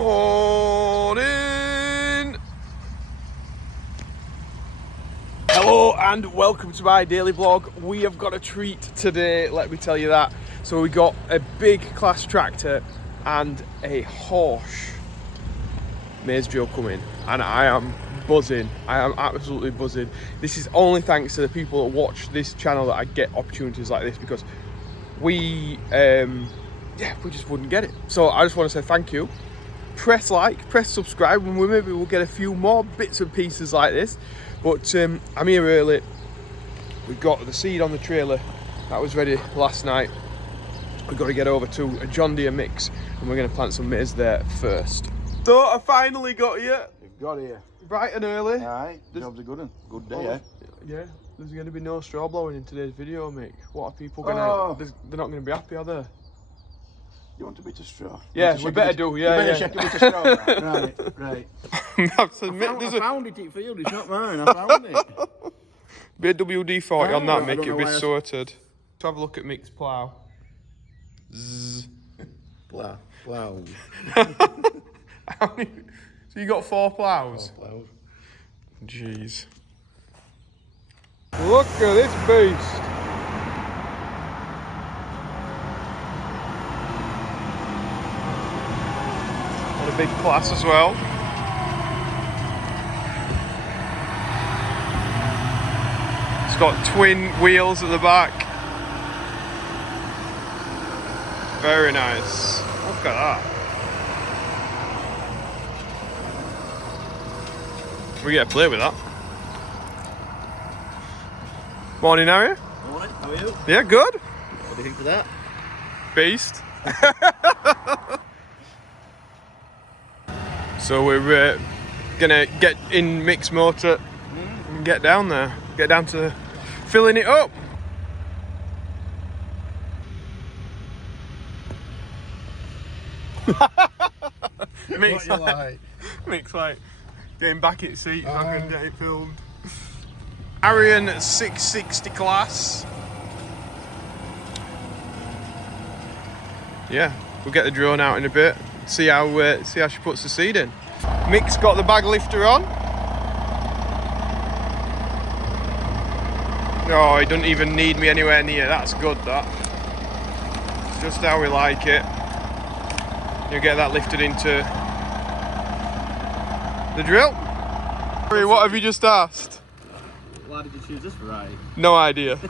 Morning! Hello and welcome to my daily vlog. We have got a treat today, let me tell you that. So we got a big Claas tractor and a Horsch Maize drill coming, and I am buzzing. I am absolutely buzzing. This is only thanks to the people that watch this channel that I get opportunities like this, because we just wouldn't get it. So I just want to say thank you. Press like, press subscribe, and maybe we'll get a few more bits and pieces like this. But I'm here early. We've got the seed on the trailer that was ready last night. We've got to get over to a John Deere mix, and we're going to plant some maize there first. So I finally got here. You've got here. Bright and early. Aye, job's a good one. Good day, eh? Yeah, there's going to be no straw blowing in today's video, Mick. What are people going to... Oh. They're not going to be happy, are they? You want a bit of straw? Yeah, we better do, yeah. You better check a bit of straw. Right. I found it in field, it's not mine, I found it. Be a WD-40 on that, Mick, it'll be sorted. To have a look at Mick's plough. Zzz. Plough. So you got 4 ploughs? 4 ploughs. Jeez. Look at this beast. And a big Claas as well. It's got twin wheels at the back. Very nice. Look at that. We get to play with that. Morning, Arrion. Morning, how are you? Yeah, good. What do you think of that? Beast. So we're gonna get in mixed motor and get down there. Get down to filling it up. Mick's like getting back at seat so I can get it filmed. Arrion 660 Claas. Yeah, we'll get the drone out in a bit. See how she puts the seed in. Mick's got the bag lifter on. Oh, he doesn't even need me anywhere near. That's good, that. Just how we like it. You get that lifted into the drill. What have you just asked? Why did you choose this variety? No idea.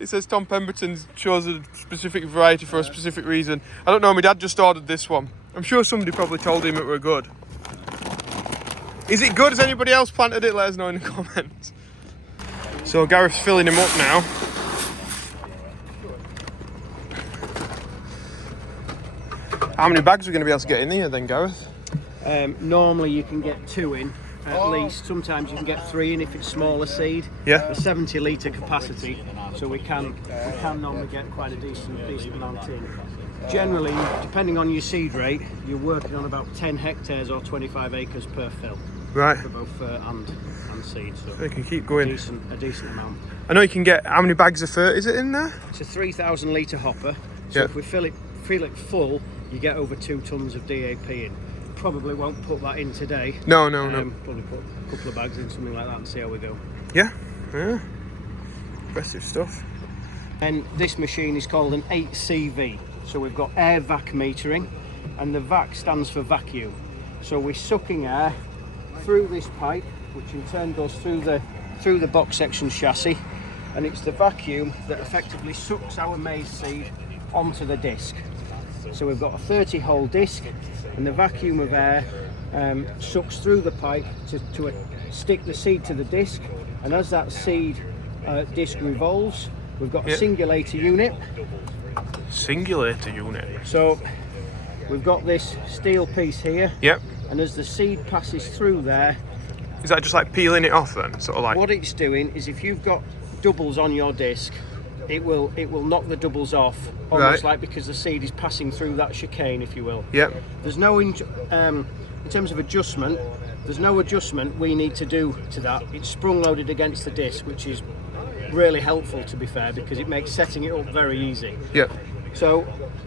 It says Tom Pemberton's chose a specific variety for a specific reason. I don't know, my dad just ordered this one. I'm sure somebody probably told him it were good. Is it good? Has anybody else planted it? Let us know in the comments. So Gareth's filling him up now. How many bags are we going to be able to get in here then, Gareth? Normally you can get 2 in at least. Sometimes you can get 3 in if it's smaller seed. Yeah. A 70 litre capacity, so we can normally get quite a decent amount in. Generally, depending on your seed rate, you're working on about 10 hectares or 25 acres per fill. Right. For both and seed. So they can keep going. A decent amount. I know you can get, how many bags of fert is it in there? It's a 3,000 litre hopper. So if we fill it full, you get over 2 tons of DAP in. Probably won't put that in today. No. Probably put a couple of bags in, something like that, and see how we go. Yeah. Impressive stuff. And this machine is called an 8CV. So we've got air vac metering, and the vac stands for vacuum. So we're sucking air through this pipe, which in turn goes through the box section chassis, and it's the vacuum that effectively sucks our maize seed onto the disc. So we've got a 30-hole disc, and the vacuum of air sucks through the pipe to stick the seed to the disc, and as that seed disc revolves, we've got a singulator unit. Singulator unit. So we've got this steel piece here. Yep. And as the seed passes through there, is that just like peeling it off then? Sort of like. What it's doing is, if you've got doubles on your disc, it will knock the doubles off, almost like, because the seed is passing through that chicane, if you will. Yep. There's no in terms of adjustment, there's no adjustment we need to do to that. It's sprung loaded against the disc, which is really helpful, to be fair, because it makes setting it up very easy. Yep. So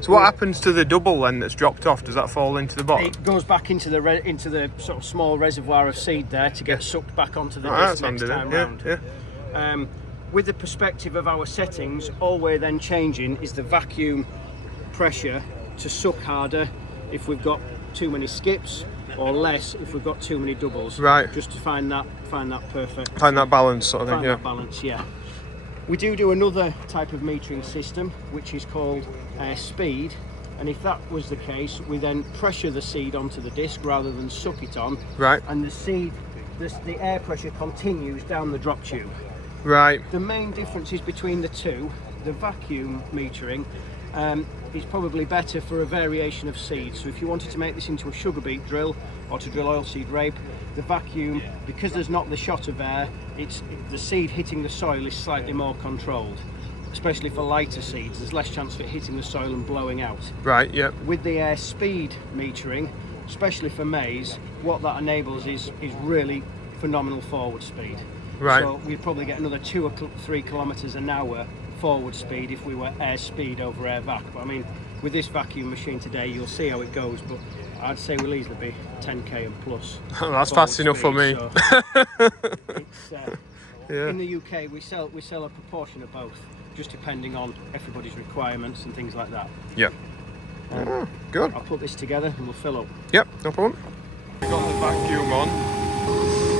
what happens to the double then that's dropped off? Does that fall into the bottom? it goes back into the sort of small reservoir of seed there to get sucked back onto the Oh, disc that's next handy time then. round. With the perspective of our settings, all we're then changing is the vacuum pressure to suck harder if we've got too many skips, or less if we've got too many doubles. Right. Just to find that perfect. Find that balance sort of thing. Find Yeah. that balance, yeah. We do another type of metering system, which is called speed. And if that was the case, we then pressure the seed onto the disc rather than suck it on. Right. And the seed, the air pressure continues down the drop tube. Right. The main differences between the two, the vacuum metering is probably better for a variation of seeds. So if you wanted to make this into a sugar beet drill or to drill oilseed rape, the vacuum, because there's not the shot of air, the seed hitting the soil is slightly more controlled. Especially for lighter seeds, there's less chance of it hitting the soil and blowing out. Right, yep. With the air speed metering, especially for maize, what that enables is really phenomenal forward speed. Right. So we'd probably get another 2 or 3 kilometres an hour forward speed if we were air speed over air vac. But I mean, with this vacuum machine today, you'll see how it goes, but I'd say we'll easily be 10k and plus. That's fast enough for me. So it's, Yeah. in the UK, we sell a proportion of both, just depending on everybody's requirements and things like that. Yep. Good. I'll put this together and we'll fill up. Yep, no problem. We've got the vacuum on.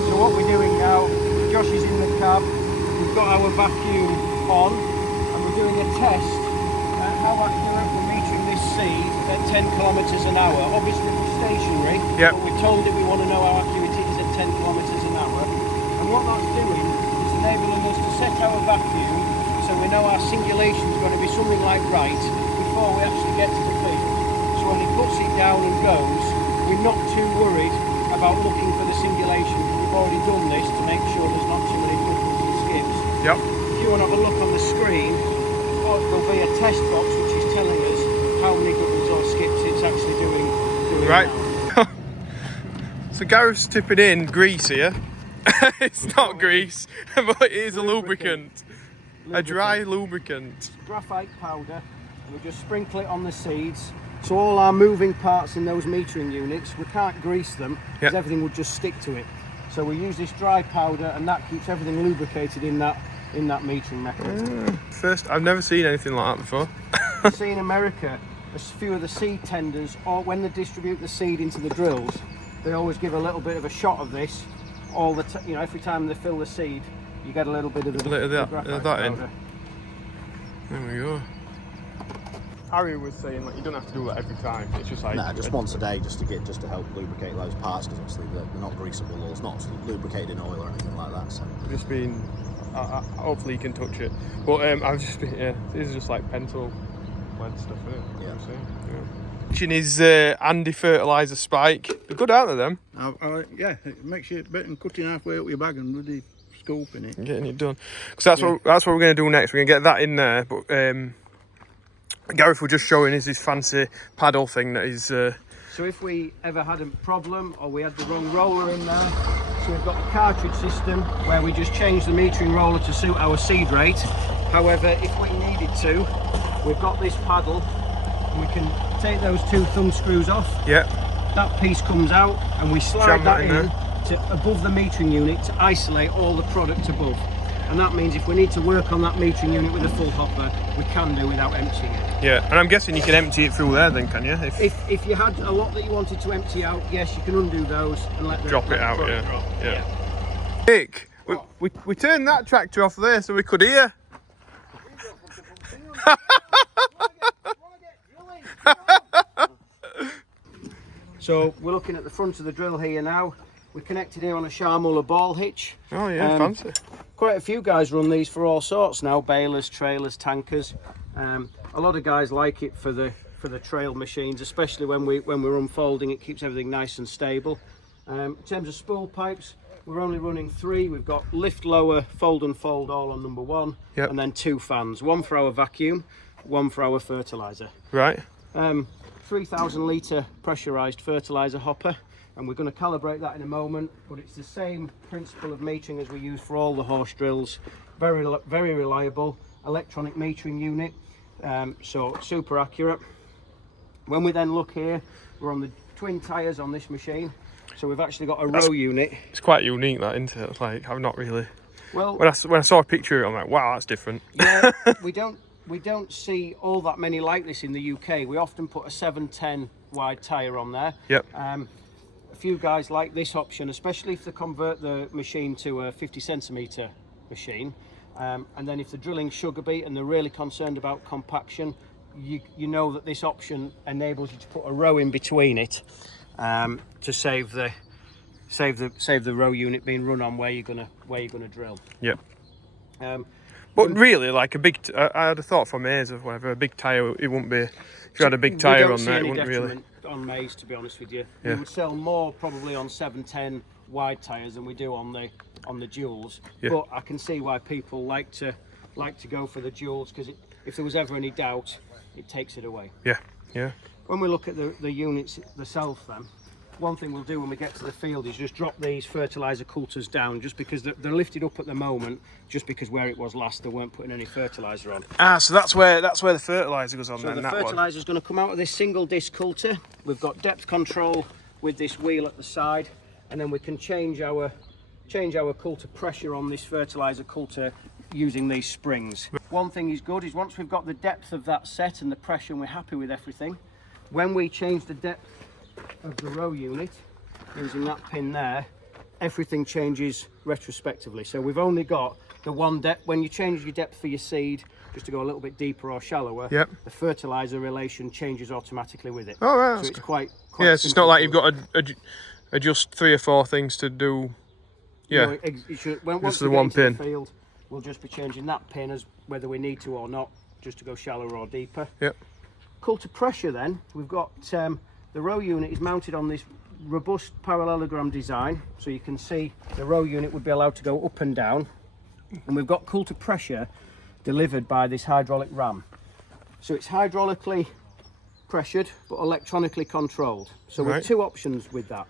So what we're doing now, Josh is in the cab, we've got our vacuum on, and we're doing a test at how accurate we're metering this seed at 10 kilometres an hour. Obviously we're stationary, Yep. but we're told that we want to know how accurate it is at 10 kilometres an hour. And what that's doing is enabling us to set our vacuum so we know our singulation is going to be something like right before we actually get to the field. So when he puts it down and goes, we're not too worried about looking for the singulation. We've already done this to make sure there's not too many doubles and skips. Yep. If you want to have a look on the screen, there'll be a test box which is telling us how many doubles or skips it's actually doing Right. now. So Gareth's tipping in grease here. It's not grease, but it is a lubricant. A dry lubricant. Graphite powder, and we just sprinkle it on the seeds. So all our moving parts in those metering units, we can't grease them because Yep. everything would just stick to it. So we use this dry powder, and that keeps everything lubricated in that metering mechanism. First, I've never seen anything like that before. You see in America, a few of the seed tenders, or when they distribute the seed into the drills, they always give a little bit of a shot of this. Every time they fill the seed, you get a little bit of the graphite that in. powder. There we go. Harry was saying like you don't have to do that every time. It's just like Nah, just once a day, just to help lubricate those parts, because obviously they're not greasable or it's not lubricated in oil or anything like that. So just been. Hopefully you can touch it. But I've just been. Yeah, this is just like pencil lead stuff, isn't it? Yeah. Kitchen is Andy fertiliser spike. They're good, aren't they? Them. Yeah, it makes you better than cutting halfway up your bag and really scooping it. Getting it done. Because that's what we're going to do next. We're going to get that in there. But Gareth was just showing us his fancy paddle thing that is. So if we ever had a problem or we had the wrong roller in there, so we've got a cartridge system where we just change the metering roller to suit our seed rate. However, if we needed to, we've got this paddle and we can take those 2 thumb screws off. Yeah. That piece comes out and we slide Jam that that in in to above the metering unit to isolate all the product above. And that means if we need to work on that metering unit with a full hopper, we can do without emptying it. Yeah, and I'm guessing you can empty it through there then, can you? If you had a lot that you wanted to empty out, yes, you can undo those and let the Drop it out, product yeah. drop. Yeah. Nick, we turned that tractor off there so we could hear. So we're looking at the front of the drill here now. We're connected here on a Sharmuller ball hitch. Oh yeah, fancy. Quite a few guys run these for all sorts now, balers, trailers, tankers. A lot of guys like it for the trail machines, especially when we're unfolding. It keeps everything nice and stable. In terms of spool pipes, we're only running 3. We've got lift, lower, fold and fold all on number 1, Yep. and then 2 fans, 1 for our vacuum, 1 for our fertilizer. Right. 3,000 litre pressurised fertiliser hopper, and we're going to calibrate that in a moment, but it's the same principle of metering as we use for all the Horsch drills. Very reliable electronic metering unit. So super accurate. When we then look here, we're on the twin tyres on this machine. So we've actually got a row unit. It's quite unique, that, isn't it? Like, I've not really. Well, when I saw a picture of it, I'm like, wow, that's different. Yeah, we don't see all that many like this in the UK. We often put a 710 wide tyre on there. Yep. A few guys like this option, especially if they convert the machine to a 50 centimetre machine. And then if they're drilling sugar beet and they're really concerned about compaction, you know that this option enables you to put a row in between it to save the row unit being run on where you're gonna drill. Yep. But really, like a big, I had a thought for Maize or whatever, a big tyre, it wouldn't be. If you had a big tyre on there, it wouldn't really. On Maize, to be honest with you, Yeah. we would sell more probably on 710 wide tyres than we do on the duals. Yeah. But I can see why people like to go for the duals, because if there was ever any doubt, it takes it away. Yeah, yeah. When we look at the units themselves, then one thing we'll do when we get to the field is just drop these fertiliser coulters down, just because they're lifted up at the moment, just because where it was last they weren't putting any fertiliser on. Ah, so that's where the fertiliser goes on. So then the that fertiliser is going to come out of this single disc coulter. We've got depth control with this wheel at the side, and then we can change our coulter pressure on this fertiliser coulter using these springs. One thing is good is once we've got the depth of that set and the pressure and we're happy with everything, when we change the depth of the row unit using that pin there, everything changes retrospectively. So we've only got the one depth. When you change your depth for your seed just to go a little bit deeper or shallower, Yep. the fertiliser relation changes automatically with it. Oh, right. So it's quite Yeah, it's simple not like to you've got to adjust 3 or 4 things to do. Yeah, once the we get one into the pin. field, we'll just be changing that pin as whether we need to or not, just to go shallower or deeper. Yep. Coulter pressure then, we've got the row unit is mounted on this robust parallelogram design, so you can see the row unit would be allowed to go up and down, and we've got coulter pressure delivered by this hydraulic ram. So it's hydraulically pressured but electronically controlled. So Right. we've 2 options with that.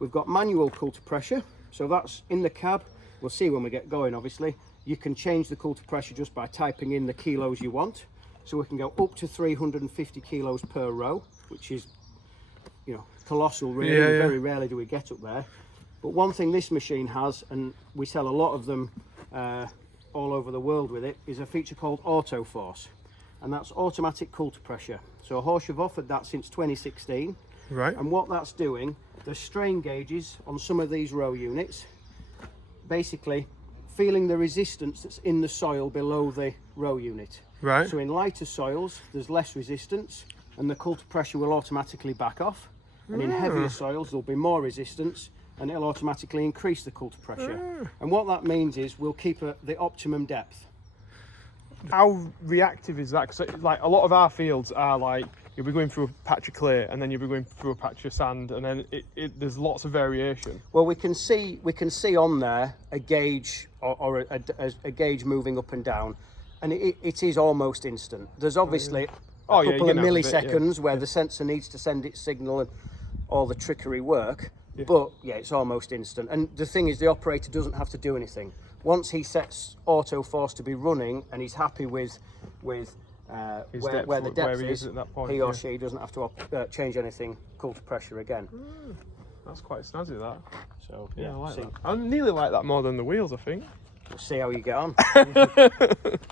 We've got manual coulter pressure, so that's in the cab. We'll see when we get going, obviously. You can change the coulter pressure just by typing in the kilos you want. So we can go up to 350 kilos per row, which is, colossal really. Yeah, yeah. Very rarely do we get up there. But one thing this machine has, and we sell a lot of them all over the world with it, is a feature called Auto Force. And that's automatic coulter pressure. So Horsch have offered that since 2016. right. And what that's doing, the strain gauges on some of these row units, basically feeling the resistance that's in the soil below the row unit. Right. So in lighter soils, there's less resistance and the coulter pressure will automatically back off. And in heavier soils, there'll be more resistance and it'll automatically increase the coulter pressure. And what that means is we'll keep the optimum depth. How reactive is that? Because like a lot of our fields are like you'll be going through a patch of clay and then you'll be going through a patch of sand, and then there's lots of variation. Well, we can see on there a gauge or a gauge moving up and down, and it is almost instant. There's obviously a couple of milliseconds where the sensor needs to send its signal and all the trickery work. Yeah. But yeah, it's almost instant. And the thing is, the operator doesn't have to do anything. Once he sets Auto Force to be running and he's happy with where the depth is, at that point, he or she doesn't have to change anything, coulter pressure again. That's quite snazzy, that. So Yeah, I like see, that. I nearly like that more than the wheels, I think. we'll see how you get on.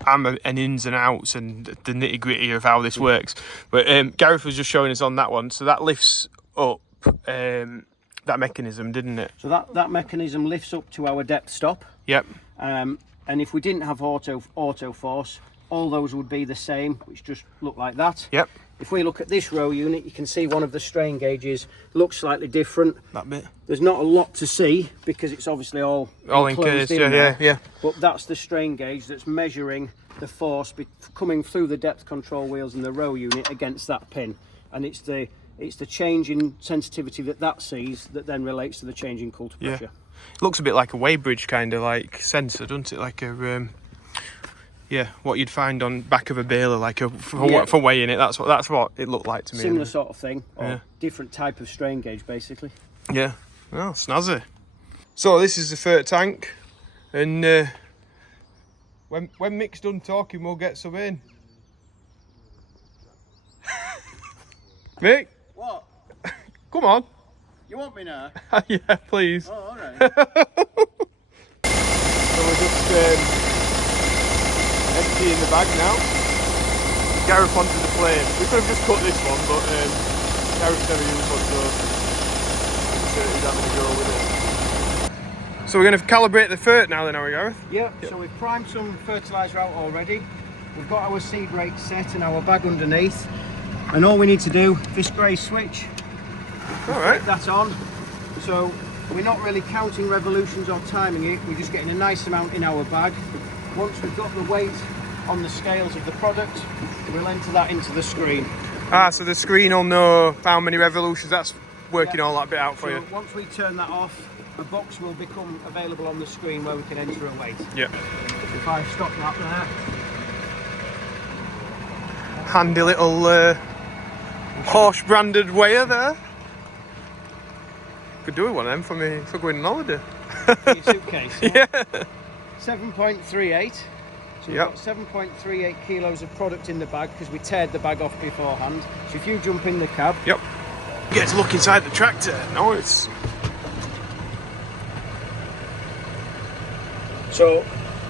I'm an ins and outs and the nitty gritty of how this works. But Gareth was just showing us on that one. So that lifts up that mechanism, didn't it? So that mechanism lifts up to our depth stop. Yep. And if we didn't have auto force, all those would be the same, which just look like that. Yep. If we look at this row unit, you can see one of the strain gauges looks slightly different. That bit. There's not a lot to see because it's obviously all enclosed, in there. yeah. But that's the strain gauge that's measuring the force coming through the depth control wheels in the row unit against that pin, and it's the change in sensitivity that sees that then relates to the change in coulter pressure. It looks a bit like a weighbridge kind of like sensor, doesn't it? Like a what you'd find on back of a baler, like for weighing it. That's what it looked like to me. Similar sort of thing, or Yeah. different type of strain gauge, basically. Yeah. Oh, snazzy. So this is the third tank, and when Mick's done talking, we'll get some in. Mate, What? come on. You want me now? Yeah, please. Oh, all right. So we're just emptying the bag now. Gareth onto the plane. We could have just cut this one, but Gareth's never used one, so he's having a go with it. So we're going to calibrate the fert now then, are we, Gareth? Yep, so we've primed some fertiliser out already. We've got our seed rate set and our bag underneath. And all we need to do, this grey switch, Alright. flick that on. So we're not really counting revolutions or timing it, we're just getting a nice amount in our bag. Once we've got the weight on the scales of the product, we'll enter that into the screen. Ah, so the screen will know how many revolutions. That's working all that bit out for So you. once we turn that off, a box will become available on the screen where we can enter a weight. Yeah. If I stop that there, Handy little Horsch branded weigher there. Could do one of them for going on holiday. for your suitcase. Yeah. 7.38. So we've Yep. got 7.38 kilos of product in the bag because we teared the bag off beforehand. So if you jump in the cab, Yep. You get to look inside the tractor. Nice. so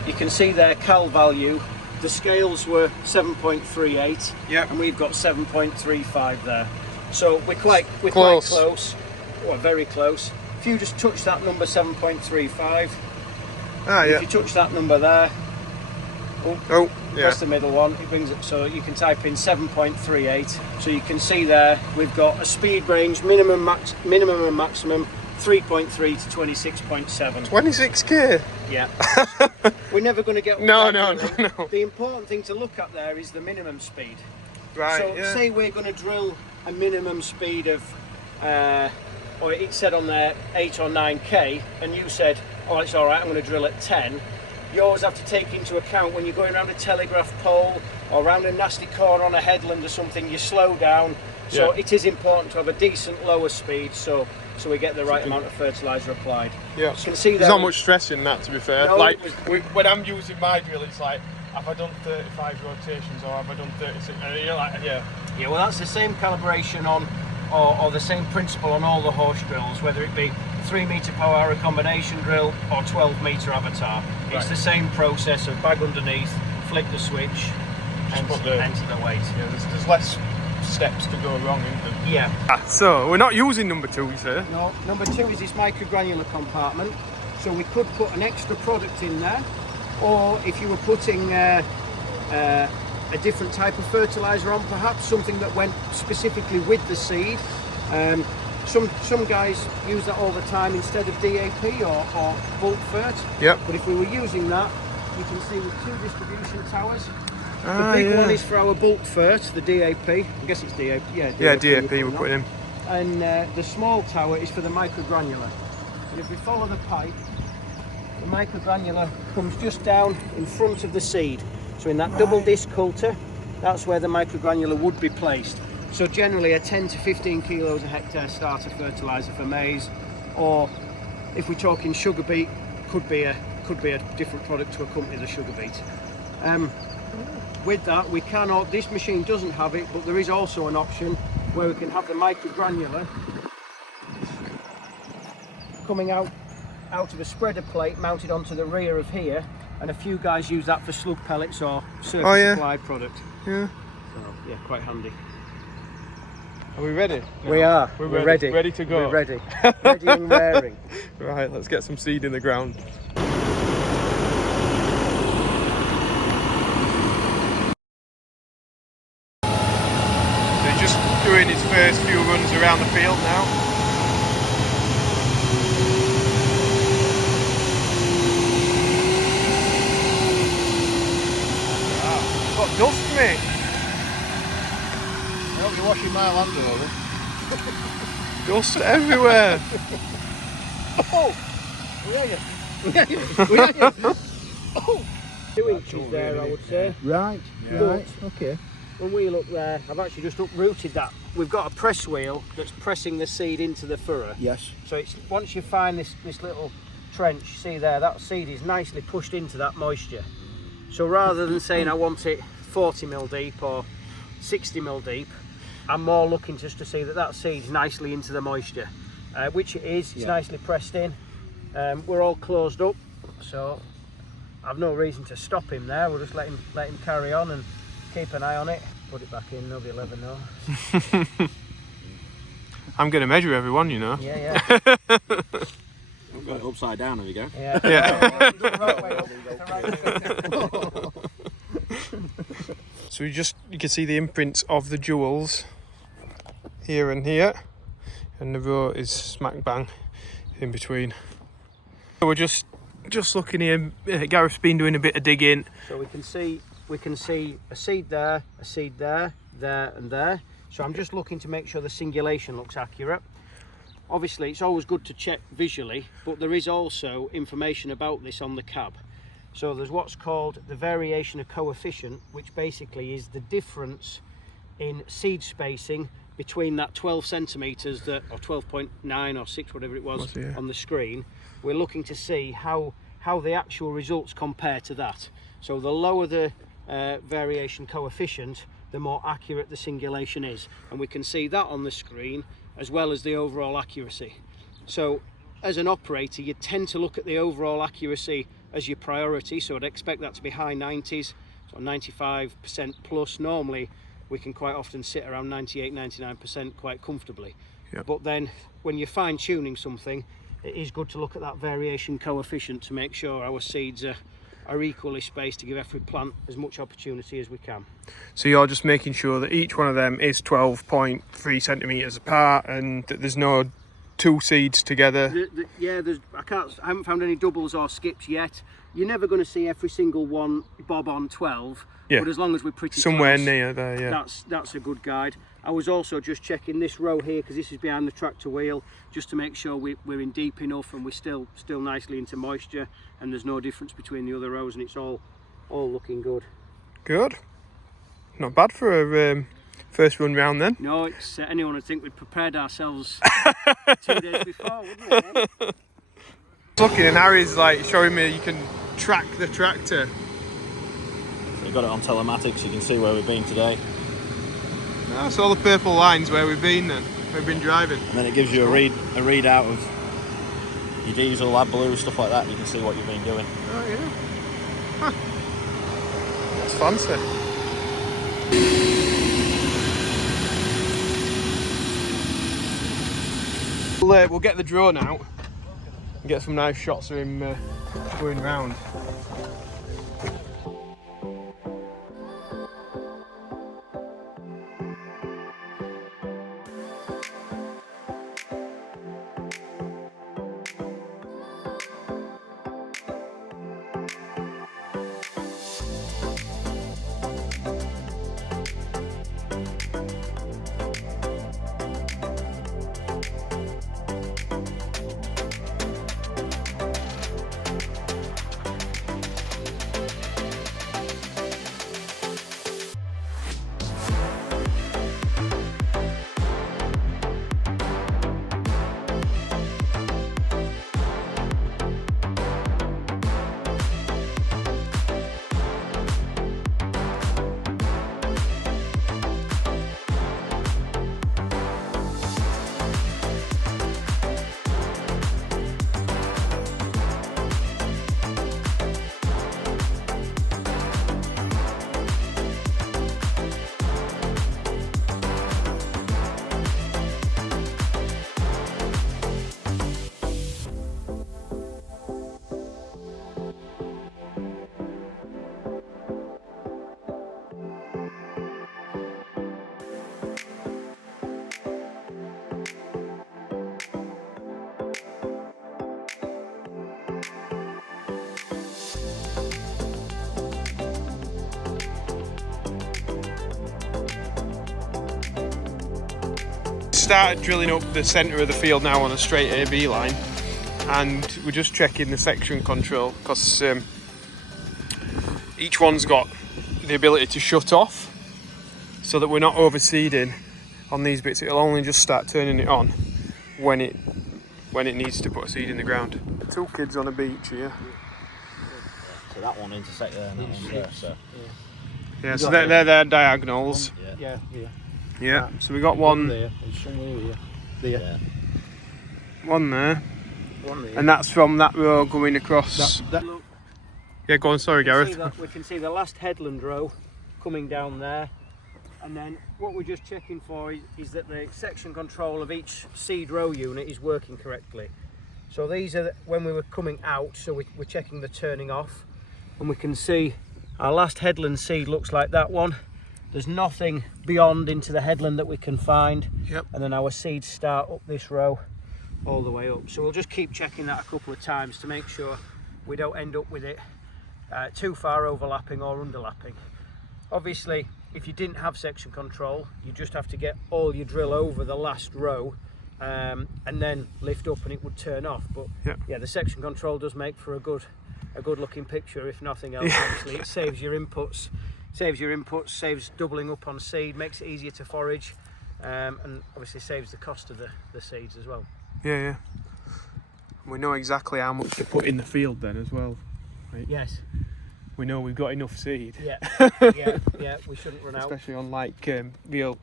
you can see their cal value. The scales were 7.38, Yep. and we've got 7.35 there. So we're quite Close. close. Well, very close. If you just touch that number 7.35, Ah, yeah. if you touch that number there, Oh, yeah. press the middle one, it brings it, so you can type in 7.38. So you can see there we've got a speed range minimum and maximum 3.3 to 26.7. 26k. Yeah. We're never going to get No, all no, that no, drilling. no. The important thing to look at there is the minimum speed. Right. So yeah. say we're going to drill a minimum speed of, or it said on there 8 or 9k, and you said, oh, it's all right, I'm going to drill at 10. You always have to take into account when you're going around a telegraph pole or around a nasty corner on a headland or something, you slow down. So Yeah. it is important to have a decent lower speed so we get the right amount of fertiliser applied. Yeah. You can see There's there not much stress in that, to be fair. No, like it was- when I'm using my drill, it's like, have I done 35 rotations or have I done 36? And you're like, yeah. Yeah, well, that's the same calibration on, or the same principle on all the Horsch drills, whether it be 3 metre per hour combination drill or 12 metre avatar. It's Right. the same process of bag underneath, flick the switch, and put the- enter the weight. Yeah, there's less steps to go wrong, isn't there? Yeah. So we're not using number 2, you say? No, number 2 is this microgranular compartment. So we could put an extra product in there, or if you were putting a different type of fertiliser on, perhaps something that went specifically with the seed. Some guys use that all the time instead of DAP or bulk fert. Yep. But if we were using that, you can see with 2 distribution towers. The Ah, big yeah. one is for our bulk fert, the DAP. I guess it's DAP. Yeah, Yeah, we're DAP we're putting in. and the small tower is for the microgranular. And if we follow the pipe, the microgranular comes just down in front of the seed. So in that double disc coulter, that's where the microgranular would be placed. So generally a 10 to 15 kilos a hectare starter fertiliser for maize, or if we're talking sugar beet, could be a different product to accompany the sugar beet. With that, we cannot. This machine doesn't have it, but there is also an option where we can have the microgranular coming out of a spreader plate mounted onto the rear of here, and a few guys use that for slug pellets or surface Oh, yeah. applied product. Yeah. So yeah, quite handy. Are we ready? We are. We're We're ready. ready. Ready to go. We're ready. Ready and raring. Right, let's get some seed in the ground. So he's just doing his first few runs around the field now. It's got dust, mate. I hope you're washing my land over. Dust everywhere. Oh, where are you? Where are you? Oh, 2 inches there, I would say. Right, Yeah. right, okay. When we look there, I've actually just uprooted that. We've got a press wheel that's pressing the seed into the furrow. Yes. So it's once you find this little trench, see there, that seed is nicely pushed into that moisture. So rather than saying I want it 40 mil deep or 60 mil deep, I'm more looking just to see that that seed's nicely into the moisture, which it is. It's nicely pressed in. We're all closed up, so I've no reason to stop him there. We'll just let him carry on and keep an eye on it. Put it back in, nobody will ever know. I'm going to measure everyone, you know. Yeah. I've got it upside down, there we go. Yeah. So you can see the imprints of the jewels here and here, and the row is smack bang in between. So we're just looking here. Gareth's been doing a bit of digging. So we can see a seed there, there and there. So I'm just looking to make sure the singulation looks accurate. Obviously it's always good to check visually, but there is also information about this on the cab. So there's what's called the variation of coefficient, which basically is the difference in seed spacing between that 12 centimetres or 12.9 or 6, whatever it was on the screen. We're looking to see how the actual results compare to that. So the lower the variation coefficient, the more accurate the singulation is, and we can see that on the screen as well as the overall accuracy. So as an operator, you tend to look at the overall accuracy as your priority, so I'd expect that to be high 90s, so 95% plus. Normally we can quite often sit around 98-99% quite comfortably. But then when you're fine tuning something, it is good to look at that variation coefficient to make sure our seeds are equally spaced to give every plant as much opportunity as we can. So you're just making sure that each one of them is 12.3 centimetres apart and that there's no two seeds together. I haven't found any doubles or skips yet. You're never going to see every single one bob on 12, but as long as we're pretty somewhere close, near there, that's a good guide. I was also just checking this row here because this is behind the tractor wheel, just to make sure we're in deep enough and we're still nicely into moisture, and there's no difference between the other rows, and it's all looking good. Good. Not bad for a first run round then. No, it's anyone would think we'd prepared ourselves 2 days before, wouldn't it? Looking, and Harry's like showing me you can track the tractor. So we've got it on telematics, you can see where we've been today. That's all the purple lines where we've been driving. And then it gives you a readout of your diesel, AdBlue, stuff like that. You can see what you've been doing. Oh yeah. Huh. That's fancy. We'll get the drone out and get some nice shots of him going round. Started drilling up the centre of the field now on a straight AB line, and we're just checking the section control because each one's got the ability to shut off so that we're not overseeding on these bits. It'll only just start turning it on when it needs to put a seed in the ground. 2 kids on a beach here. So that one intersect there and that one there. So. Yeah, so they're diagonals. Yeah. Yeah, so we got one there. There's somewhere here. There. Yeah. one there, One there. and that's from that row going across. Look, Yeah, go on, sorry Gareth. we can see the last headland row coming down there, and then what we're just checking for is that the section control of each seed row unit is working correctly. So these are when we were coming out, so we're checking the turning off, and we can see our last headland seed looks like that one. There's nothing beyond into the headland that we can find. Yep. And then our seeds start up this row all the way up. So we'll just keep checking that a couple of times to make sure we don't end up with it too far overlapping or underlapping. Obviously, if you didn't have section control, you just have to get all your drill over the last row and then lift up and it would turn off. But yeah, the section control does make for a good looking picture, if nothing else. Obviously, it saves your inputs, saves doubling up on seed, makes it easier to forage, and obviously saves the cost of the seeds as well. Yeah. We know exactly how much to put in the field then as well. Right? Yes. We know we've got enough seed. Yeah. Yeah. We shouldn't run out. Especially on like real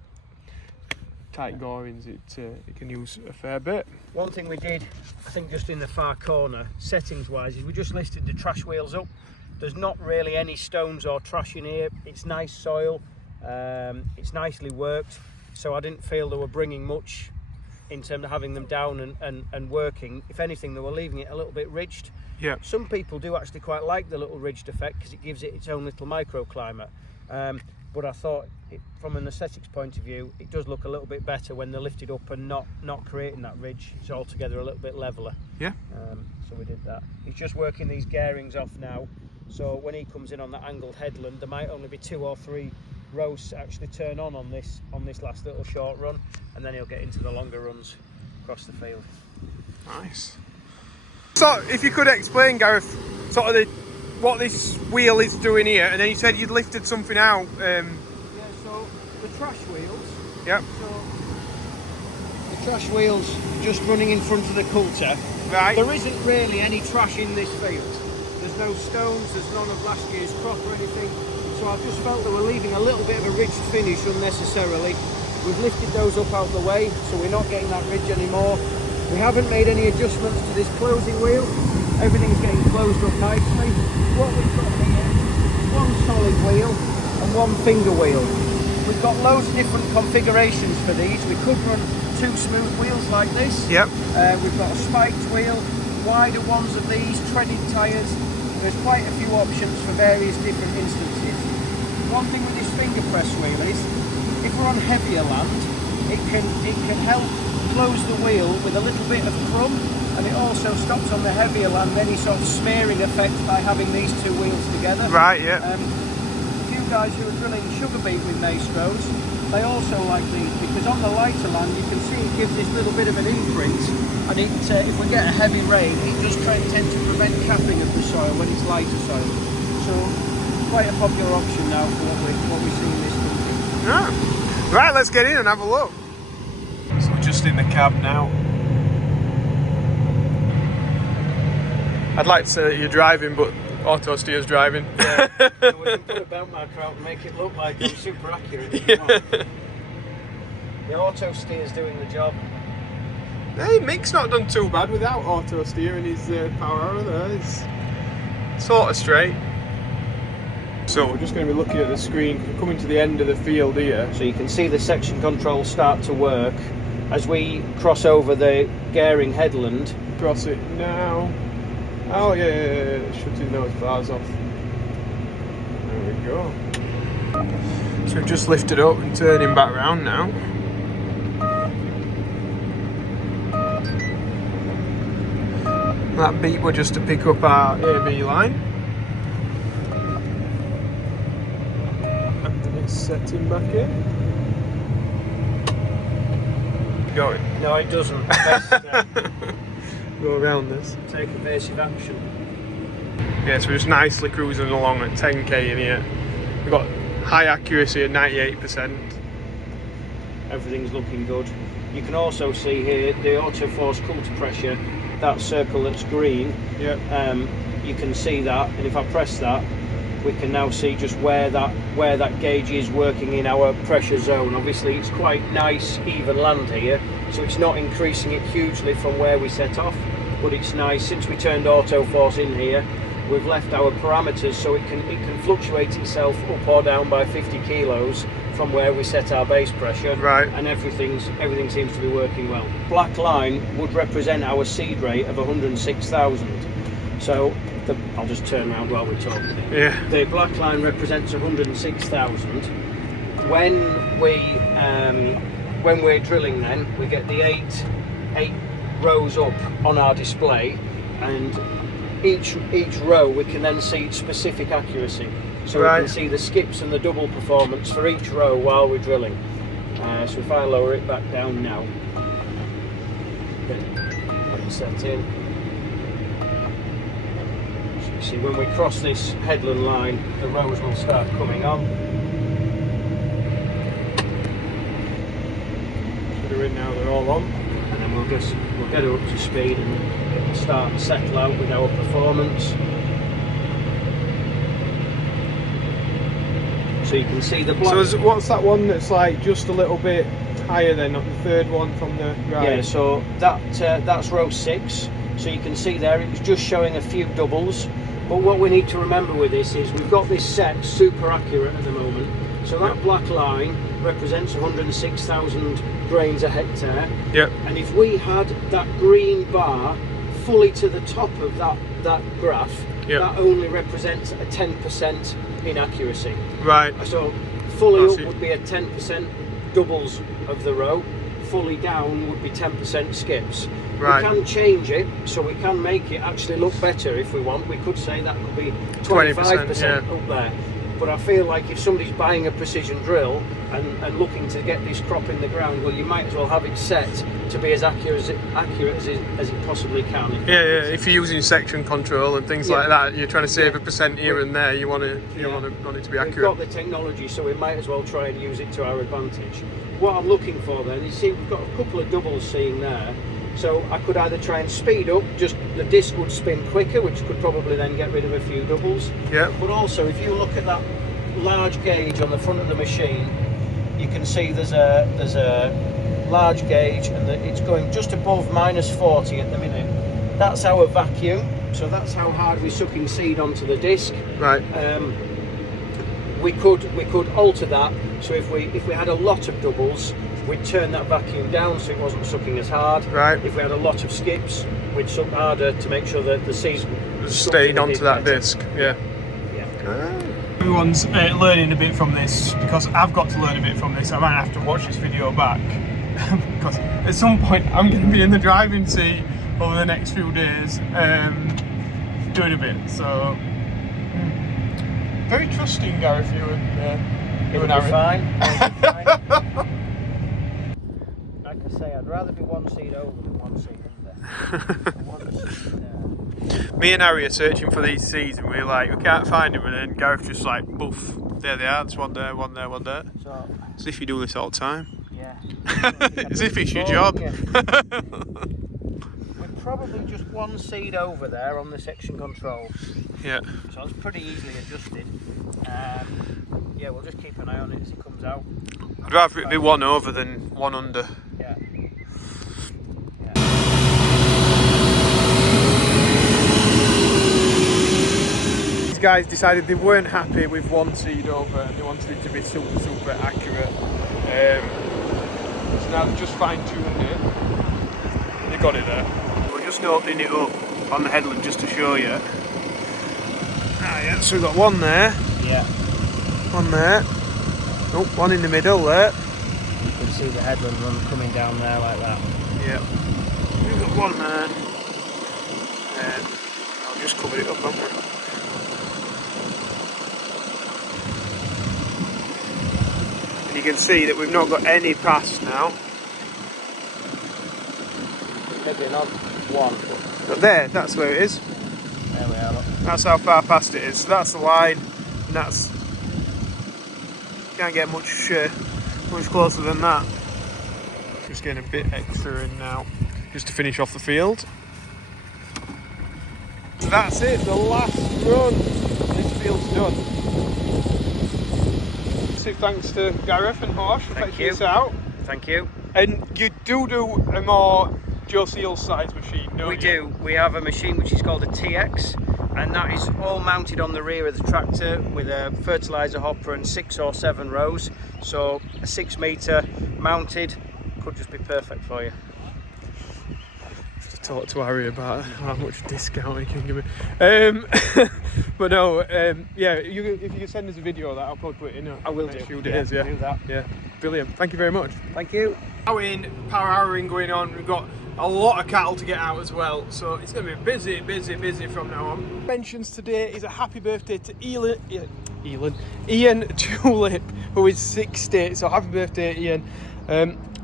tight gorings, it can use a fair bit. One thing we did, I think just in the far corner, settings wise, is we just listed the trash wheels up. There's not really any stones or trash in here. It's nice soil, it's nicely worked, so I didn't feel they were bringing much in terms of having them down and working. If anything, they were leaving it a little bit ridged. Yeah. Some people do actually quite like the little ridged effect because it gives it its own little microclimate. But I thought, from an aesthetics point of view, it does look a little bit better when they're lifted up and not creating that ridge. It's altogether a little bit leveler. Yeah. So we did that. He's just working these gearings off now. So when he comes in on that angled headland, there might only be 2 or 3 rows to actually turn on this last little short run, and then he'll get into the longer runs across the field. Nice. So, if you could explain, Gareth, sort of what this wheel is doing here, and then you said you'd lifted something out. Yeah, so the trash wheels. Yep. So the trash wheels just running in front of the coulter. Right. There isn't really any trash in this field. There's no stones, there's none of last year's crop or anything. So I just felt that we're leaving a little bit of a ridged finish unnecessarily. We've lifted those up out of the way, so we're not getting that ridge anymore. We haven't made any adjustments to this closing wheel. Everything's getting closed up nicely. What we've got here is one solid wheel and one finger wheel. We've got loads of different configurations for these. We could run 2 smooth wheels like this. Yep. We've got a spiked wheel, wider ones of these, treaded tyres. There's quite a few options for various different instances. One thing with this finger press wheel is, if we're on heavier land, it can help close the wheel with a little bit of crumb, and it also stops on the heavier land any sort of smearing effect by having these 2 wheels together. Right, yeah. A few guys who are drilling sugar beet with Maestros, they also like these, because on the lighter land you can see it gives this little bit of an imprint, and if we get a heavy rain, it does tend to prevent capping of the soil when it's lighter soil. So quite a popular option now for what we see in this country. Yeah. Right, let's get in and have a look. So we're just in the cab now. I'd like to say that you're driving, but auto steer's driving. Yeah. So we can put a belt marker out and make it look like I'm super accurate. If you want. The auto steer's doing the job. Hey, Mick's not done too bad without auto steer in his power hour there. It's sort of straight. So we're just going to be looking at the screen, coming to the end of the field here. So you can see the section control start to work as we cross over the gearing headland. Cross it now. Oh yeah, shutting those bars off. There we go. So we've just lifted up and turning back round now. That beat were just to pick up our AB line. And it's setting back in. Going. No, it doesn't. Best, Go around this. take evasive action. Yeah, so we're just nicely cruising along at 10k in here. We've got high accuracy at 98%. Everything's looking good. You can also see here the auto force coulter pressure, that circle that's green. Yeah. You can see that, and if I press that, we can now see just where that gauge is working in our pressure zone. Obviously it's quite nice even land here, so it's not increasing it hugely from where we set off, but it's nice. Since we turned auto force in here, we've left our parameters so it can fluctuate itself up or down by 50 kilos from where we set our base pressure, right, and everything seems to be working well. Black line would represent our seed rate of 106,000. So I'll just turn around while we're talking. Yeah. The black line represents 106,000. When we're drilling, then we get the eight rows up on our display, and each row we can then see its specific accuracy. So right, we can see the skips and the double performance for each row while we're drilling. So if I lower it back down now, let it set in. So you see when we cross this headland line, the rows will start coming on. So they're in now, they're all on. And then we'll get her up to speed and it'll start to settle out with our performance. So you can see the black. So what's that one that's like just a little bit higher than the third one from the right? Yeah, so that's row 6. So you can see there it's just showing a few doubles. But what we need to remember with this is we've got this set super accurate at the moment. So that black line represents 106,000 grains a hectare. Yep. And if we had that green bar fully to the top of that graph, yep, that only represents a 10% inaccuracy. Right. So fully I up see. would be a 10% doubles of the row, fully down would be 10% skips. Right. We can change it, so we can make it actually look better if we want. We could say that could be 25% yeah, up there. But I feel like if somebody's buying a precision drill and looking to get this crop in the ground, well, you might as well have it set to be as accurate as it possibly can. Yeah, if you're using section control and things like that, you're trying to save a percent here and there, you want it to be accurate. We've got the technology, so we might as well try and use it to our advantage. What I'm looking for then is, see, we've got a couple of doubles seen there. So I could either try and speed up, just the disc would spin quicker, which could probably then get rid of a few doubles. Yeah. But also, if you look at that large gauge on the front of the machine, you can see there's a large gauge, and it's going just above -40 at the minute. That's our vacuum, so that's how hard we're sucking seed onto the disc. Right. We could alter that. So if we had a lot of doubles, we'd turn that vacuum down so it wasn't sucking as hard. Right. If we had a lot of skips, we'd suck harder to make sure that the seed Stayed onto that disc. Yeah. Everyone's learning a bit from this, because I've got to learn a bit from this. I might have to watch this video back because at some point I'm going to be in the driving seat over the next few days doing a bit. So very trusting, Gareth, you and Aaron. Fine. Like I say, I'd rather be one seed over than one seed under. Me and Harry are searching for these seeds, and we're like, we can't find them, and then Gareth just like, boof, there they are, there's one there, one there, one there. So, as if you do this all the time. Yeah. As if it's your job. We're probably just one seed over there on the section controls. Yeah. So it's pretty easily adjusted. Yeah, we'll just keep an eye on it as it comes out. I'd rather it be one over than one under. Yeah. These guys decided they weren't happy with one seed over and they wanted it to be super accurate. So now they've just fine-tuned it. They got it there. We're just opening it up on the headland just to show you. Ah, yeah, so we've got one there. Yeah. One there. Oh, one in the middle there. You can see the headland run coming down there like that. Yeah. We've got one there. I'll just cover it up, haven't we? And you can see that we've not got any pass now. Maybe not one. But there, that's where it is. There we are. Look. That's how far past it is. So that's the line, and that's, can't get much closer than that. Just getting a bit extra in now, just to finish off the field. So that's it, the last run. This field's done. So thanks to Gareth and Horsch for fetching this out. Thank you. And you do a more Joe Seal size machine, don't We you? do. We have a machine which is called a TX, and that is all mounted on the rear of the tractor with a fertiliser hopper and 6 or 7 rows. So a 6 metre mounted could just be perfect for you. To talk to Harry about how much discount he can give me. But no, yeah, if you can send us a video of that, I'll probably put it in. I will next do. few days, yeah. Do that. Yeah, brilliant. Thank you very much. Thank you. Power harrowing going on. We've got a lot of cattle to get out as well, so it's going to be busy from now on. Mentions today is a happy birthday to Ian Tulip, who is 60. So happy birthday, Ian.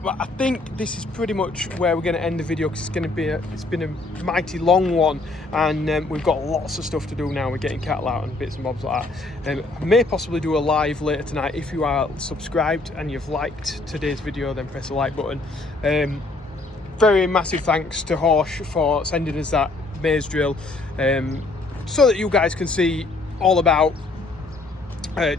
But I think this is pretty much where we're going to end the video, because it's been a mighty long one, and we've got lots of stuff to do now. We're getting cattle out and bits and bobs like that. I may possibly do a live later tonight. If you are subscribed and you've liked today's video, then press the like button. Very massive thanks to Horsch for sending us that maize drill, so that you guys can see all about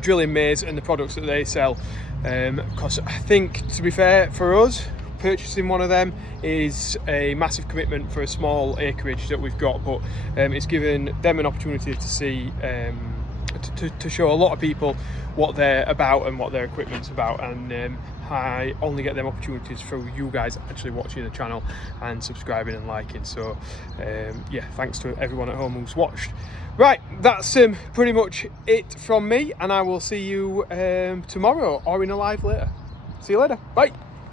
drilling maize and the products that they sell. Because I think, to be fair, for us, purchasing one of them is a massive commitment for a small acreage that we've got, but it's given them an opportunity to see, to show a lot of people what they're about and what their equipment's about, and I only get them opportunities through you guys actually watching the channel and subscribing and liking. So yeah, thanks to everyone at home who's watched. Right, that's pretty much it from me, and I will see you tomorrow or in a live later. See you later. Bye.